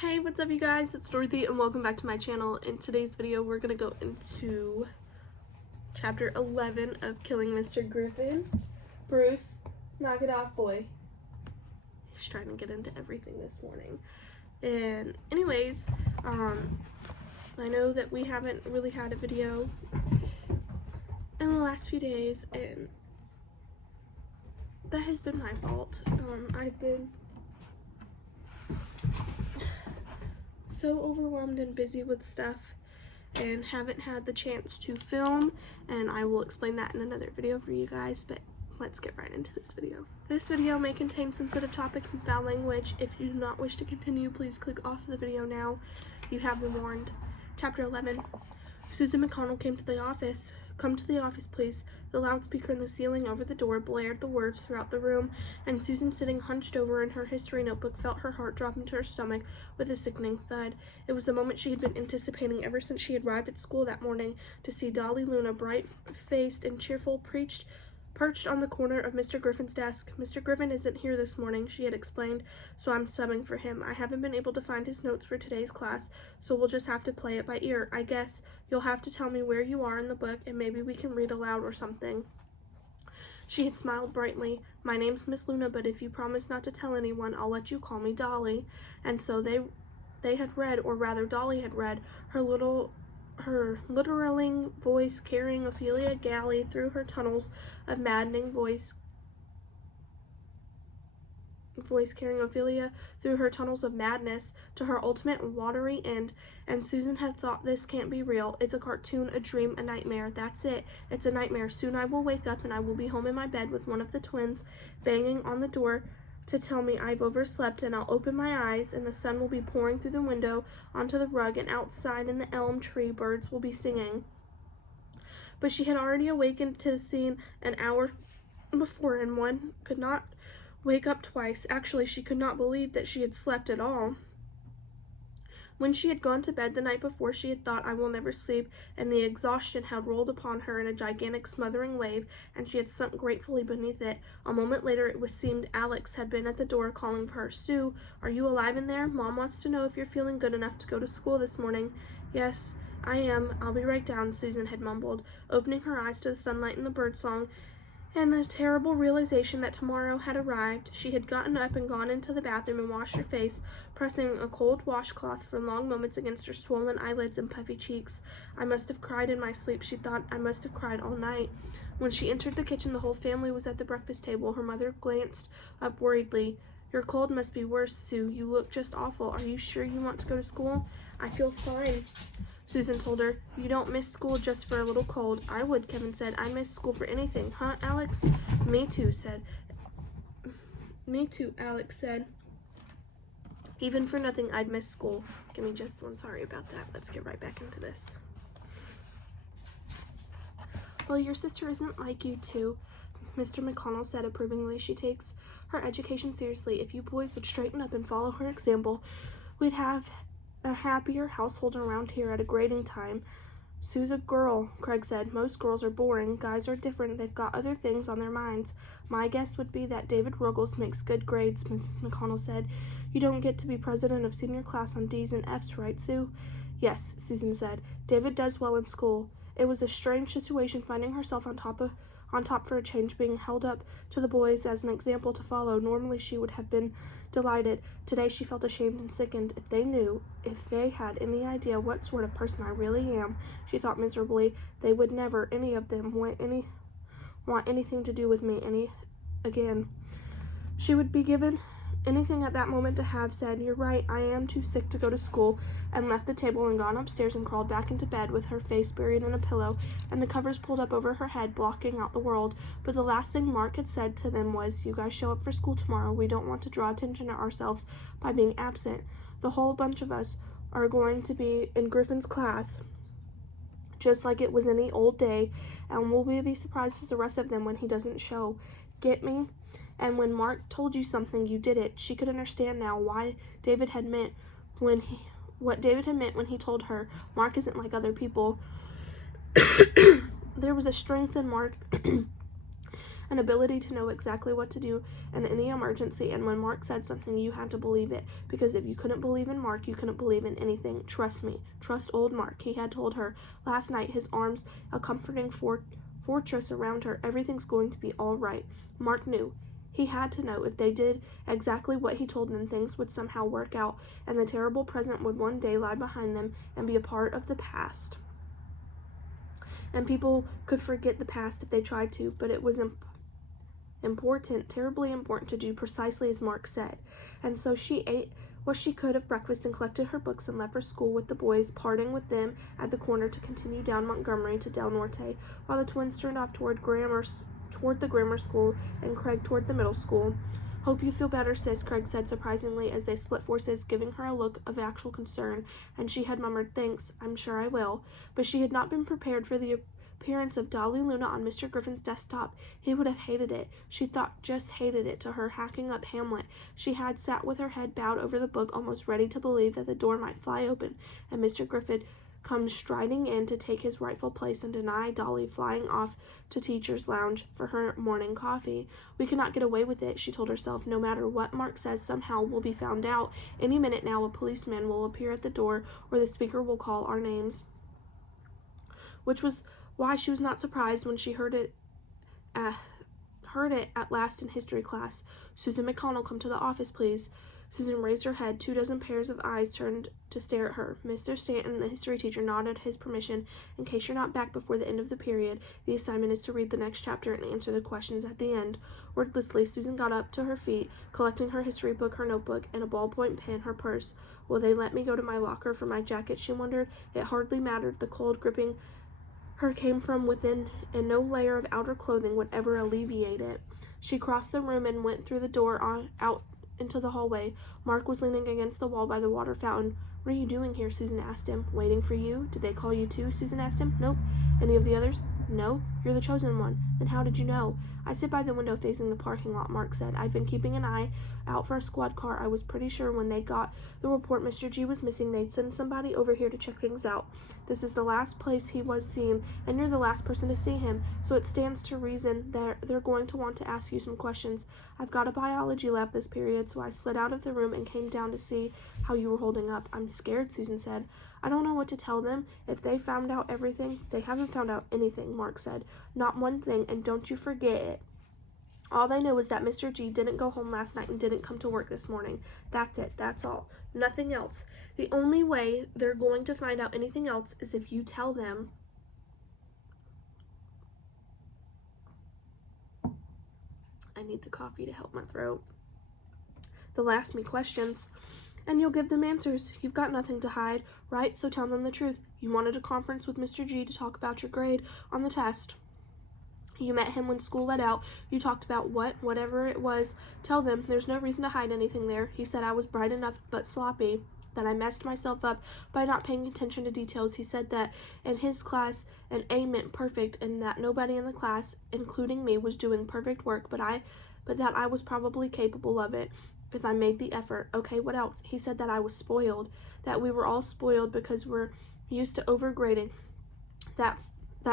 Hey, what's up you guys? It's Dorothy and welcome back to my channel. In today's video, we're going to go into chapter 11 of Killing Mr. Griffin. Bruce, knock it off, boy. He's trying to get into everything this morning. And anyways, I know that we haven't really had a video in the last few days, and that has been my fault. I've been so overwhelmed and busy with stuff and haven't had the chance to film, and I will explain that in another video for you guys, but let's get right into this video. This video may contain sensitive topics and foul language. If you do not wish to continue, please click off the video now. You have been warned. Chapter 11. Susan McConnell came to the office. "Come to the office, please." The loudspeaker in the ceiling over the door blared the words throughout the room, and Susan, sitting hunched over in her history notebook, felt her heart drop into her stomach with a sickening thud. It was the moment she had been anticipating ever since she had arrived at school that morning, to see Dolly Luna, bright-faced and cheerful, perched on the corner of Mr. Griffin's desk. "Mr. Griffin isn't here this morning," she had explained, "so I'm subbing for him. I haven't been able to find his notes for today's class, so we'll just have to play it by ear. I guess you'll have to tell me where you are in the book, and maybe we can read aloud or something." She had smiled brightly. "My name's Miss Luna, but if you promise not to tell anyone, I'll let you call me Dolly." And so they had read, or rather Dolly had read, her literal voice carrying Ophelia Galley through her tunnels of maddening voice carrying Ophelia through her tunnels of madness to her ultimate watery end. And Susan had thought, "This can't be real. It's a cartoon, a dream, a nightmare. That's it. It's a nightmare. Soon I will wake up and I will be home in my bed with one of the twins banging on the door to tell me I've overslept, and I'll open my eyes and the sun will be pouring through the window onto the rug, and outside in the elm tree birds will be singing." But she had already awakened to the scene an hour before, and one could not wake up twice. Actually, she could not believe that she had slept at all. When she had gone to bed the night before, she had thought, "I will never sleep," and the exhaustion had rolled upon her in a gigantic smothering wave, and she had sunk gratefully beneath it. A moment later, it was seemed Alex had been at the door calling for her. "Sue, are you alive in there? Mom wants to know if you're feeling good enough to go to school this morning." "Yes, I am. I'll be right down," Susan had mumbled, opening her eyes to the sunlight and the birdsong, and the terrible realization that tomorrow had arrived. She had gotten up and gone into the bathroom and washed her face, pressing a cold washcloth for long moments against her swollen eyelids and puffy cheeks. "I must have cried in my sleep," she thought. "I must have cried all night." When she entered the kitchen, the whole family was at the breakfast table. Her mother glanced up worriedly. "Your cold must be worse, Sue. You look just awful. Are you sure you want to go to school?" "I feel fine," Susan told her. "You don't miss school just for a little cold." "I would," Kevin said. "I miss school for anything. Huh, Alex?" Me too, Alex said. "Even for nothing, I'd miss school." Give me just one. Sorry about that. Let's get right back into this. "Well, your sister isn't like you two," Mr. McConnell said approvingly. "She takes her education seriously. If you boys would straighten up and follow her example, we'd have a happier household around here at a grading time." "Sue's a girl," Craig said. "Most girls are boring. Guys are different. They've got other things on their minds." "My guess would be that David Ruggles makes good grades," Mrs. McConnell said. "You don't get to be president of senior class on D's and F's, right, Sue?" "Yes," Susan said. "David does well in school." It was a strange situation, finding herself on top for a change, being held up to the boys as an example to follow. Normally she would have been delighted. Today she felt ashamed and sickened. If they had any idea what sort of person I really am, she thought miserably, they would never, any of them, want anything to do with me again. She would be given anything at that moment to have said, "You're right, I am too sick to go to school," and left the table and gone upstairs and crawled back into bed with her face buried in a pillow and the covers pulled up over her head, blocking out the world. But the last thing Mark had said to them was, "You guys show up for school tomorrow. We don't want to draw attention to ourselves by being absent. The whole bunch of us are going to be in Griffin's class, just like it was any old day, and we'll be surprised as the rest of them when he doesn't show. Get me? And when Mark told you something, you did it." She could understand now what David had meant when he told her, "Mark isn't like other people." There was a strength in Mark an ability to know exactly what to do in any emergency, and when Mark said something, you had to believe it, because if you couldn't believe in Mark, you couldn't believe in anything. Trust me. Trust old Mark, he had told her last night, his arms a comforting fortress around her. Everything's going to be all right. Mark knew. He had to know if they did exactly what he told them, things would somehow work out, and the terrible present would one day lie behind them and be a part of the past. And people could forget the past if they tried to, but it was important, terribly important, to do precisely as Mark said. And so she ate what she could of breakfast and collected her books and left for school with the boys, parting with them at the corner to continue down Montgomery to Del Norte, while the twins turned off toward the grammar school and Craig toward the middle school. Hope you feel better, sis, Craig said surprisingly as they split forces, giving her a look of actual concern, and she had murmured, thanks, I'm sure I will. But she had not been prepared for the appearance of Dolly Luna on Mr. Griffin's desktop. He would have hated it. She thought just hated it to her, hacking up Hamlet. She had sat with her head bowed over the book, almost ready to believe that the door might fly open, and Mr. Griffin come striding in to take his rightful place and deny Dolly flying off to teacher's lounge for her morning coffee. We cannot get away with it, she told herself. No matter what Mark says, somehow we'll be found out. Any minute now a policeman will appear at the door, or the speaker will call our names. Which was why she was not surprised when she heard it at last in history class. Susan McConnell, come to the office, please. Susan raised her head. 24 pairs of eyes turned to stare at her. Mr. Stanton, the history teacher, nodded his permission. In case you're not back before the end of the period, the assignment is to read the next chapter and answer the questions at the end. Wordlessly, Susan got up to her feet, collecting her history book, her notebook, and a ballpoint pen, her purse. Will they let me go to my locker for my jacket, she wondered. It hardly mattered. The cold gripping her came from within, and no layer of outer clothing would ever alleviate it. She crossed the room and went through the door out into the hallway. Mark was leaning against the wall by the water fountain. What are you doing here? Susan asked him. Waiting for you. Did they call you too? Susan asked him. Nope. Any of the others? No. You're the chosen one. Then how did you know? I sit by the window facing the parking lot, Mark said. I've been keeping an eye out for a squad car. I was pretty sure when they got the report Mr. G was missing, they'd send somebody over here to check things out. This is the last place he was seen, and you're the last person to see him, so it stands to reason that they're going to want to ask you some questions. I've got a biology lab this period, so I slid out of the room and came down to see how you were holding up. I'm scared, Susan said. I don't know what to tell them. If they found out everything, they haven't found out anything, Mark said. Not one thing, and don't you forget it. All they know is that Mr. G didn't go home last night and didn't come to work this morning. That's it. That's all. Nothing else. The only way they're going to find out anything else is if you tell them. I need the coffee to help my throat. They'll ask me questions, and you'll give them answers. You've got nothing to hide, right? So tell them the truth. You wanted a conference with Mr. G to talk about your grade on the test. You met him when school let out. You talked about whatever it was. Tell them there's no reason to hide anything there. He said I was bright enough but sloppy, that I messed myself up by not paying attention to details. He said that in his class an A meant perfect, and that nobody in the class, including me, was doing perfect work, but that I was probably capable of it if I made the effort. Okay, what else? He said that I was spoiled, that we were all spoiled because we're used to overgrading, that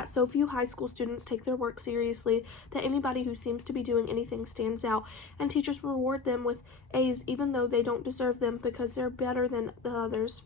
so few high school students take their work seriously, that anybody who seems to be doing anything stands out, and teachers reward them with A's even though they don't deserve them because they're better than the others.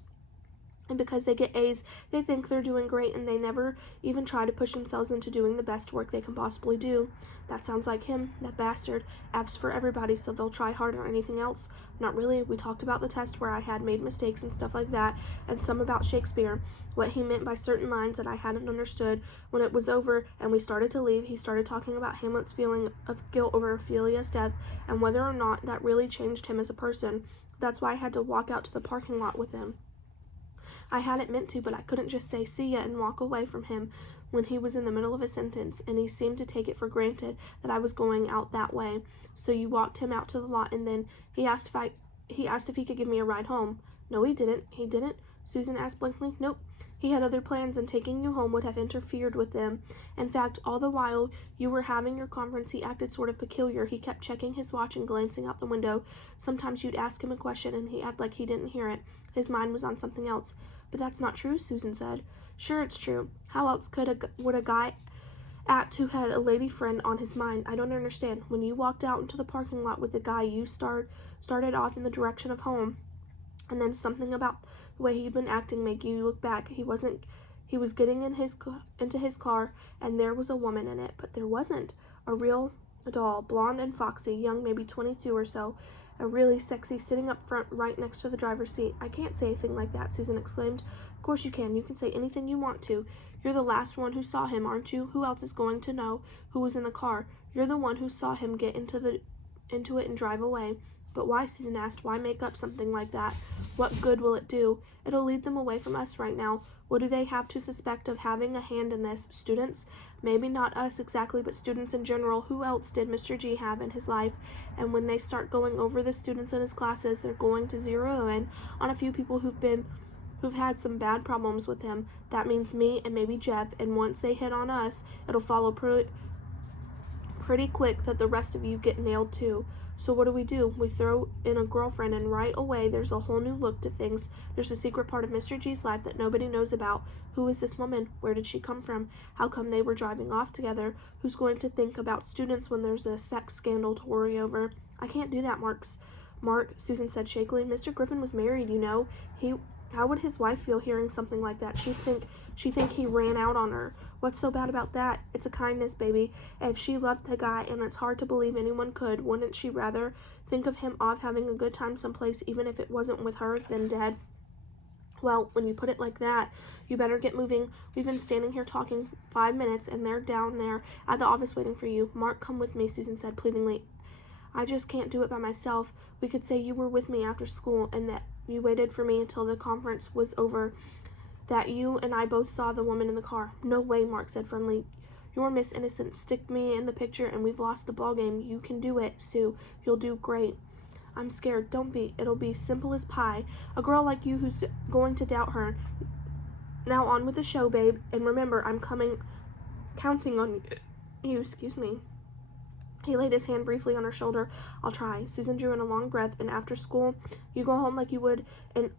And because they get A's, they think they're doing great, and they never even try to push themselves into doing the best work they can possibly do. That sounds like him, that bastard. F's for everybody, so they'll try hard on anything else. Not really. We talked about the test where I had made mistakes and stuff like that, and some about Shakespeare, what he meant by certain lines that I hadn't understood. When it was over and we started to leave, he started talking about Hamlet's feeling of guilt over Ophelia's death, and whether or not that really changed him as a person. That's why I had to walk out to the parking lot with him. I hadn't meant to, but I couldn't just say see ya and walk away from him when he was in the middle of a sentence, and he seemed to take it for granted that I was going out that way. So you walked him out to the lot, and then he asked if he could give me a ride home. No, he didn't. He didn't? Susan asked blankly. Nope. He had other plans, and taking you home would have interfered with them. In fact, all the while you were having your conference, he acted sort of peculiar. He kept checking his watch and glancing out the window. Sometimes you'd ask him a question, and he'd act like he didn't hear it. His mind was on something else. But that's not true, Susan said. Sure, it's true. How else would a guy who had a lady friend on his mind. I don't understand. When you walked out into the parking lot with the guy, you started off in the direction of home, and then something about the way he'd been acting made you look back. He was getting into his car, and there was a woman in it, but there wasn't. A real doll, blonde and foxy, young, maybe 22 or so, a really sexy, sitting up front right next to the driver's seat. I can't say a thing like that, Susan exclaimed. Of course you can. You can say anything you want to. You're the last one who saw him, aren't you? Who else is going to know who was in the car? You're the one who saw him get into it and drive away. But why, Susan asked, why make up something like that? What good will it do? It'll lead them away from us right now. What do they have to suspect of having a hand in this? Students? Maybe not us exactly, but students in general. Who else did Mr. G have in his life? And when they start going over the students in his classes, they're going to zero in on a few people who've had some bad problems with him. That means me and maybe Jeff, and once they hit on us, it'll follow pretty quick that the rest of you get nailed too. So what do? We throw in a girlfriend, and right away there's a whole new look to things. There's a secret part of Mr. G's life that nobody knows about. Who is this woman? Where did she come from? How come they were driving off together? Who's going to think about students when there's a sex scandal to worry over? I can't do that, Mark, Susan said shakily. Mr. Griffin was married, you know. How would his wife feel hearing something like that? She'd think he ran out on her. What's so bad about that? It's a kindness, baby. If she loved the guy, and it's hard to believe anyone could, wouldn't she rather think of him off having a good time someplace, even if it wasn't with her, than dead? Well, when you put it like that, you better get moving. We've been standing here talking 5 minutes, and they're down there at the office waiting for you. Mark, come with me, Susan said pleadingly. I just can't do it by myself. We could say you were with me after school, and that you waited for me until the conference was over, that you and I both saw the woman in the car. No way, Mark said firmly. You're Miss Innocent. Stick me in the picture and we've lost the ball game. You can do it, Sue. You'll do great. I'm scared. Don't be. It'll be simple as pie. A girl like you who's going to doubt her. Now on with the show, babe. And remember, I'm counting on you. Excuse me. He laid his hand briefly on her shoulder. I'll try. Susan drew in a long breath, and after school, you go home like you would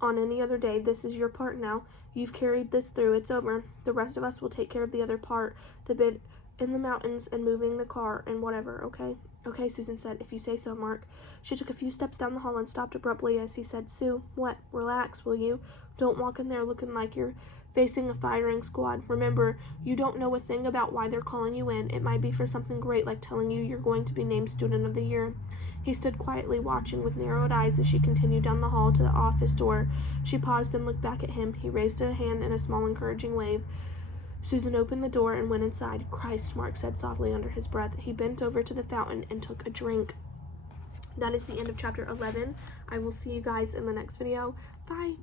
on any other day. This is your part now. You've carried this through. It's over. The rest of us will take care of the other part, the bit in the mountains and moving the car and whatever, okay? Okay, Susan said, if you say so, Mark. She took a few steps down the hall and stopped abruptly as he said, Sue, what? Relax, will you? Don't walk in there looking like you're facing a firing squad. Remember, you don't know a thing about why they're calling you in. It might be for something great, like telling you you're going to be named Student of the Year. He stood quietly watching with narrowed eyes as she continued down the hall to the office door. She paused and looked back at him. He raised a hand in a small encouraging wave. Susan opened the door and went inside. Christ, Mark said softly under his breath. He bent over to the fountain and took a drink. That is the end of chapter 11. I will see you guys in the next video. Bye.